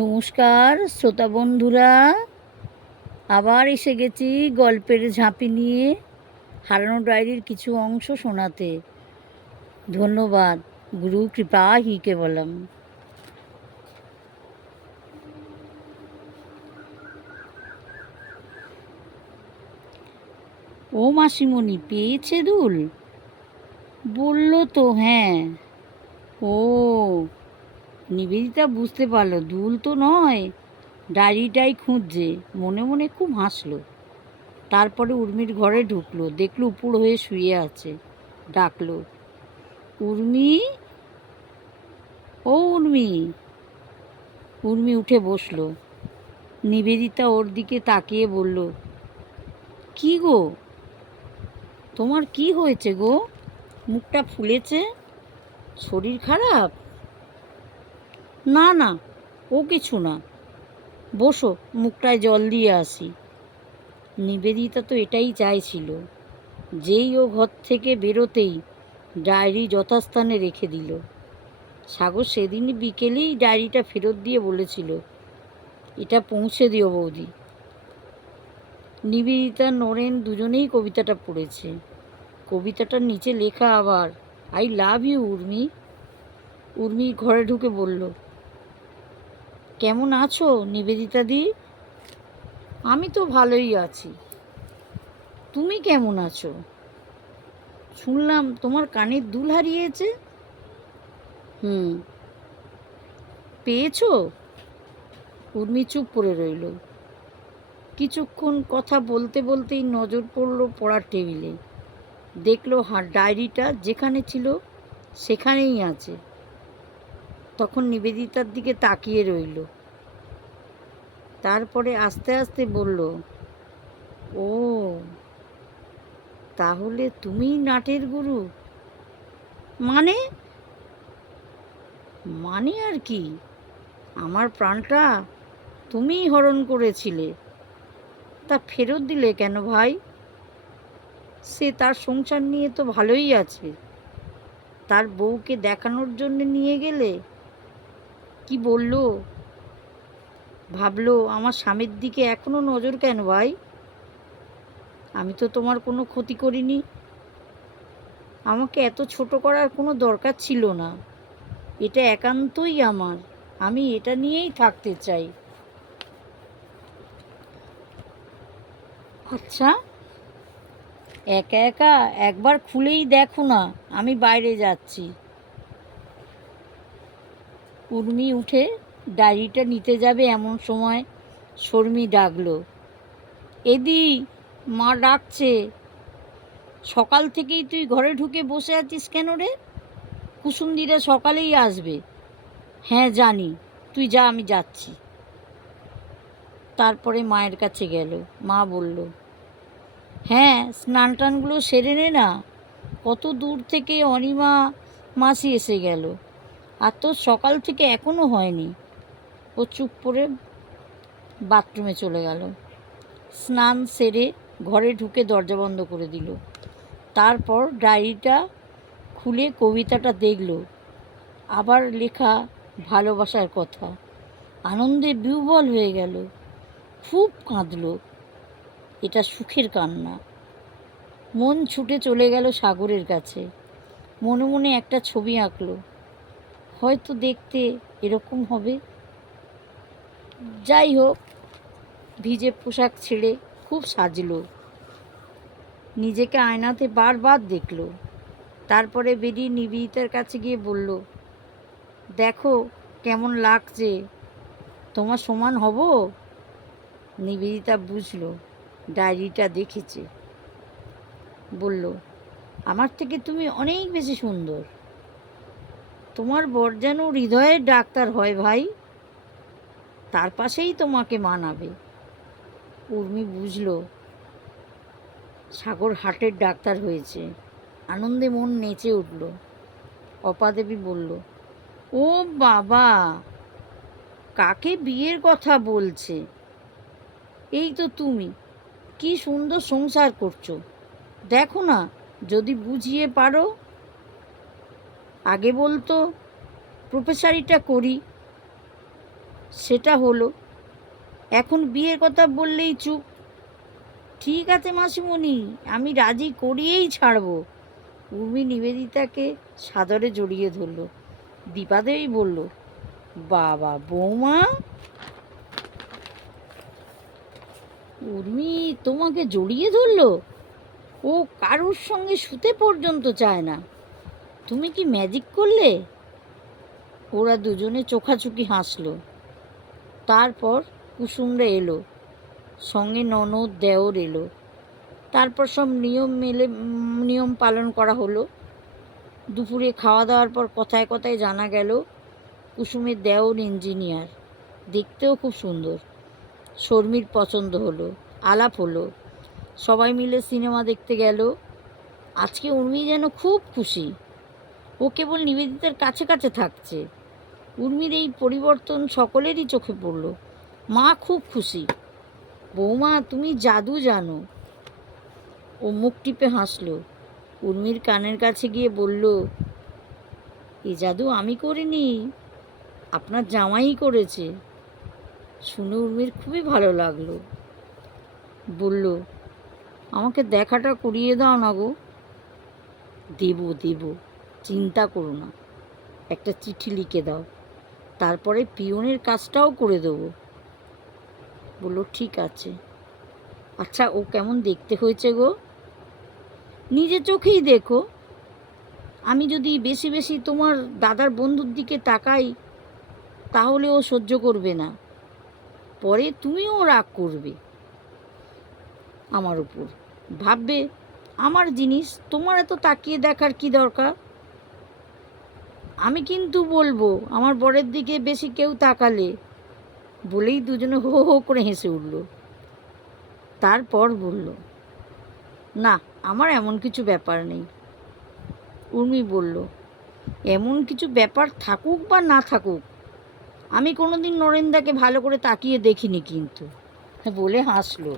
নমস্কার শ্রোতা বন্ধুরা, আবার এসে গেছি গল্পের ঝাঁপি নিয়ে হারানো ডায়েরির কিছু অংশ শোনাতে। ধন্যবাদ, গুরু কৃপা হি কেবলম। ও মাসিমণি, পেয়েছে দুল? বলল তো, হ্যাঁ। ও, নিবেদিতা বুঝতে পারলো দুল তো নয়, ডায়েরিটাই খুঁজছে। মনে মনে খুব হাসলো। তারপরে উর্মির ঘরে ঢুকলো, দেখলো উপুড় হয়ে শুয়ে আছে। ডাকলো, উর্মি, ও উর্মি। উর্মি উঠে বসলো। নিবেদিতা ওর দিকে তাকিয়ে বলল, কি গো, তোমার কি হয়েছে গো? মুখটা ফুলেছে, শরীর খারাপ? না না, ও কিছু না, বসো, মুখটায় জল দিয়ে আসি। নিবেদিতা তো এটাই চাইছিল। যেই ও ঘর থেকে বেরোতেই ডায়েরি যথাস্থানে রেখে দিল। সাগর সেদিনই বিকেলেই ডায়েরিটা ফেরত দিয়ে বলেছিল, এটা পৌঁছে দিও বৌদি। নিবেদিতা নরেন দুজনেই কবিতাটা পড়েছে। কবিতাটার নিচে লেখা আবার, I love you Urmi. Urmi ঘরে ঢুকে বলল, কেমন আছো নিবেদিতা দি? আমি তো ভালোই আছি, তুমি কেমন আছো? শুনলাম তোমার কানের দুল হারিয়েছে। হুম, পেয়েছো? উর্মি চুপ করে রইল। কিছুক্ষণ কথা বলতে বলতেই নজর পড়ল পড়ার টেবিলে। দেখলো ডায়েরিটা যেখানে ছিল সেখানেই আছে। তখন নিবেদিতার দিকে তাকিয়ে রইল। তারপরে আস্তে আস্তে বলল, ও, তাহলে তুমিই নাটের গুরু? মানে? মানে আর কি, আমার প্রাণটা তুমিই হরণ করেছিলে, তা ফেরত দিলে কেন ভাই? সে তার সংসার নিয়ে তো ভালোই আছে, তার বউকে দেখানোর জন্য নিয়ে গেলে। কি বলল? ভাবলো আমার স্বামীর দিকে এখনো নজর কেন ভাই? আমি তো তোমার কোনো ক্ষতি করিনি, আমাকে এত ছোট করার কোনো দরকার ছিল না। এটা একান্তই আমার, আমি এটা নিয়েই থাকতে চাই। আচ্ছা, একা একা একবার খুলেই দেখো না, আমি বাইরে যাচ্ছি। উর্মি উঠে ডায়েরিটা নিতে যাবে এমন সময় শর্মি ডাকলো, এদি, মা ডাকছে। সকাল থেকেই তুই ঘরে ঢুকে বসে আছিস কেন রে? কুসুমদিরা সকালেই আসবে। হ্যাঁ জানি, তুই যা, আমি যাচ্ছি। তারপরে মায়ের কাছে গেল। মা বলল, হ্যাঁ, স্নান টানগুলো সেরে নে না, কত দূর থেকে অনিমা মাসি এসে গেল, আর তোর সকাল থেকে এখনো হয়নি। ও চুপ করে বাথরুমে চলে গেল। স্নান সেরে ঘরে ঢুকে দরজা বন্ধ করে দিল। তারপর ডায়েরিটা খুলে কবিতাটা দেখল। আবার লেখা ভালোবাসার কথা। আনন্দে বিহ্বল হয়ে গেল, খুব কাঁদল। এটা সুখের কান্না। মন ছুটে চলে গেল সাগরের কাছে। মনে মনে একটা ছবি আঁকলো, হয়তো দেখতে এরকম হবে। যাই হোক, ভিজে পোশাক ছেড়ে খুব সাজলো, নিজেকে আয়নাতে বারবার দেখলো। তারপরে বেরিয়ে নিবেদিতার কাছে গিয়ে বলল, দেখো কেমন লাগছে, তোমার সমান হব? নিবেদিতা বুঝলো ডায়েরিটা দেখেছে। বলল, আমার থেকে তুমি অনেক বেশি সুন্দর। তোমার বর যেন হৃদয়ের ডাক্তার হয় ভাই, তার পাশেই তোমাকে মানাবে। উর্মি বুঝলো সাগর হার্টের ডাক্তার হয়েছে। আনন্দে মন নেচে উঠল। অপাদেবী বলল, ও বাবা, কাকে বিয়ের কথা বলছে? এই তো তুমি, কি সুন্দর সংসার করছো, দেখো না, যদি বুঝিয়ে পারো। আগে বলতো প্রফেসরিটা করি। সেটা হলো, এখন বিয়ের কথা বললেই চুপ। ঠিক আছে মাসিমণি, আমি রাজি করিয়েই ছাড়বো। উর্মি নিবেদিতাকে সাদরে জড়িয়ে ধরল। দীপাদেবী বলল, বাবা বৌমা, উর্মি তোমাকে জড়িয়ে ধরলো? ও কারুর সঙ্গে শুতে পর্যন্ত চায় না। তুমি কি ম্যাজিক করলে? ওরা দুজনে চোখাচোখি হাসলো। তারপর কুসুমরা এলো, সঙ্গে ননদ দেওর এলো। তারপর সব নিয়ম পালন করা হলো। দুপুরে খাওয়া দাওয়ার পর কথায় কথায় জানা গেল কুসুমের দেওর ইঞ্জিনিয়ার, দেখতেও খুব সুন্দর। শর্মির পছন্দ হলো, আলাপ হলো, সবাই মিলে সিনেমা দেখতে গেল। আজকে উর্মি যেন খুব খুশি। ও কেবল নিবেদিতার কাছে কাছে থাকছে। উর্মির এই পরিবর্তন সকলেরই চোখে পড়ল। মা খুব খুশি। বৌমা, তুমি জাদু জানো। ও মুখ টিপে হাসল। উর্মির কানের কাছে গিয়ে বলল, এ জাদু আমি করিনি, আপনার জামাই করেছে। শুনে উর্মির খুবই ভালো লাগলো। বলল, আমাকে দেখাটা করিয়ে দাও না গো। দেবো দেবো, চিন্তা করো না। একটা চিঠি লিখে দাও, তারপরে পিয়নের কাজটাও করে দেবো। বলল, ঠিক আছে। আচ্ছা, ও কেমন দেখতে হয়েছে গো? নিজে চোখেই দেখো। আমি যদি বেশি বেশি তোমার দাদার বন্ধুর দিকে তাকাই তাহলে ও সহ্য করবে না। পরে তুমিও রাগ করবে আমার উপর। ভাববে আমার জিনিস তোমার এত তাকিয়ে দেখার কি দরকার। আমি কিন্তু বলবো আমার বরের দিকে বেশি কেউ তাকালে। বলেই দুজনে হো হো করে হেসে উঠল। তারপর বলল, না, আমার এমন কিছু ব্যাপার নেই। উর্মি বলল, এমন কিছু ব্যাপার থাকুক বা না থাকুক, আমি কোনোদিন নরেন্দাকে ভালো করে তাকিয়ে দেখিনি কিন্তু। বলে হাসলো।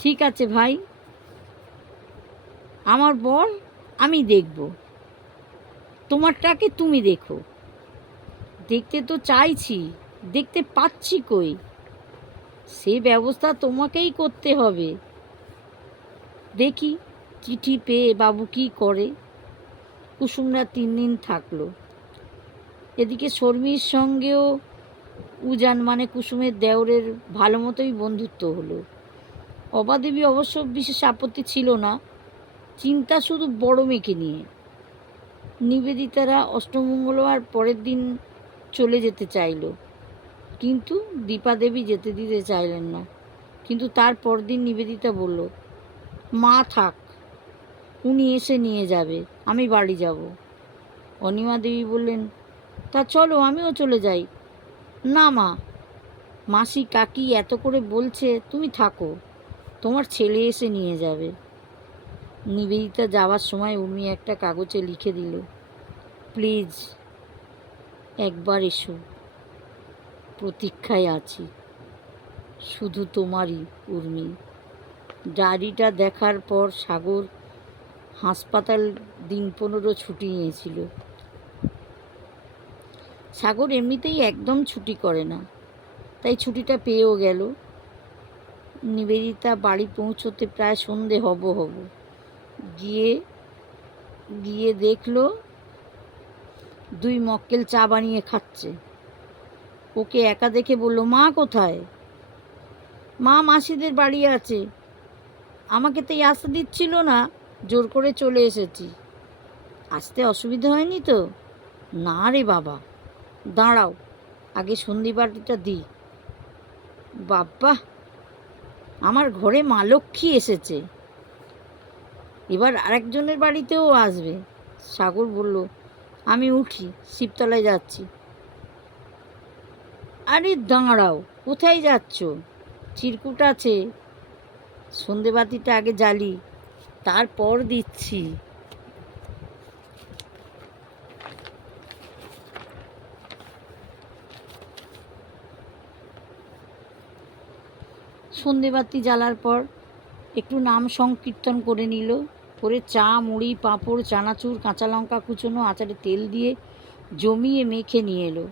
ঠিক আছে ভাই, আমার বর আমি দেখব, তোমারটাকে তুমি দেখো। দেখতে তো চাইছি, দেখতে পাচ্ছি কই। সে ব্যবস্থা তোমাকেই করতে হবে। দেখি চিঠি পেয়ে বাবু কি করে। কুসুমরা 3 দিন থাকলো। এদিকে শর্মির সঙ্গেও উজান মানে কুসুমের দেওরের ভালো মতোই বন্ধুত্ব হলো। অবাদেবী অবশ্য বিশেষ আপত্তি ছিল না, চিন্তা শুধু বড় মেয়েকে নিয়ে। নিবেদিতারা অষ্টমঙ্গলবার পরের দিন চলে যেতে চাইল, কিন্তু দীপাদেবী যেতে দিতে চাইলেন না। কিন্তু তার পরদিন নিবেদিতা বলল, মা থাক, উনি এসে নিয়ে যাবে, আমি বাড়ি যাব। অনিমা দেবী বললেন, তা চলো আমিও চলে যাই। না মা, মাসি কাকি এত করে বলছে, তুমি থাকো, তোমার ছেলে এসে নিয়ে যাবে। নিবেদিতা যাওয়ার সময় উর্মি একটা কাগজে লিখে দিল, প্লিজ একবার এসো, প্রতীক্ষায় আছি, শুধু তোমারই উর্মি। ডায়েরিটা দেখার পর সাগর হাসপাতাল দিন 15 ছুটি নিয়েছিল। সাগর এমনিতেই একদম ছুটি করে না, তাই ছুটিটা পেয়েও গেল। নিবেদিতা বাড়ি পৌঁছতে প্রায় সন্ধে হব গিয়ে দেখলো 2 মক্কেল চা বানিয়ে খাচ্ছে। ওকে একা দেখে বলল, মা কোথায়? মা মাসিদের বাড়ি আছে, আমাকে তো আসতে দিচ্ছিল না, জোর করে চলে এসেছি। আসতে অসুবিধা হয়নি তো? না রে বাবা, দাঁড়াও, আগে সন্ধিবাটিটা দিই। বাবা, আমার ঘরে মা লক্ষ্মী এসেছে, এবার আরেকজনের বাড়িতেও আসবে। সাগর বলল, আমি উঠি, শিবতলায় যাচ্ছি। আরে দাঁড়াও, কোথায় যাচ্ছ? চিরকুট আছে, সন্ধেবাতিটা আগে জ্বালি, তারপর দিচ্ছি। সন্ধেবাতি জ্বালার পর একটু নাম সংকীর্তন করে নিল, করে চা, মুড়ি, পাঁপড়, চানাচুর, কাঁচা লঙ্কা কুচোনো, আচারে তেল দিয়ে জমিয়ে মেখে নিয়ে এলো।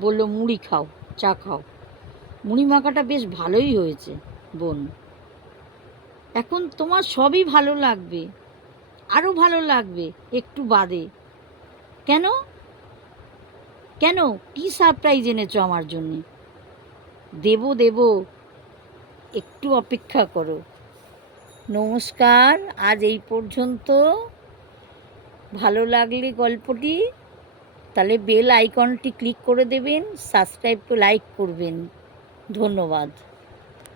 বলল মুড়ি খাও, চা খাও। মুড়ি মাখাটা বেশ ভালোই হয়েছে বোন। এখন তোমার সবই ভালো লাগবে, আরও ভালো লাগবে একটু বাদে। কেন? কেন? কি সারপ্রাইজ এনেছো আমার জন্যে? দেবো দেবো, একটু অপেক্ষা করো। নমস্কার, আজ এই পর্যন্ত। ভালো লাগলে গল্পটি তাহলে বেল আইকনটি ক্লিক করে দেবেন, সাবস্ক্রাইব লাইক করবেন। ধন্যবাদ।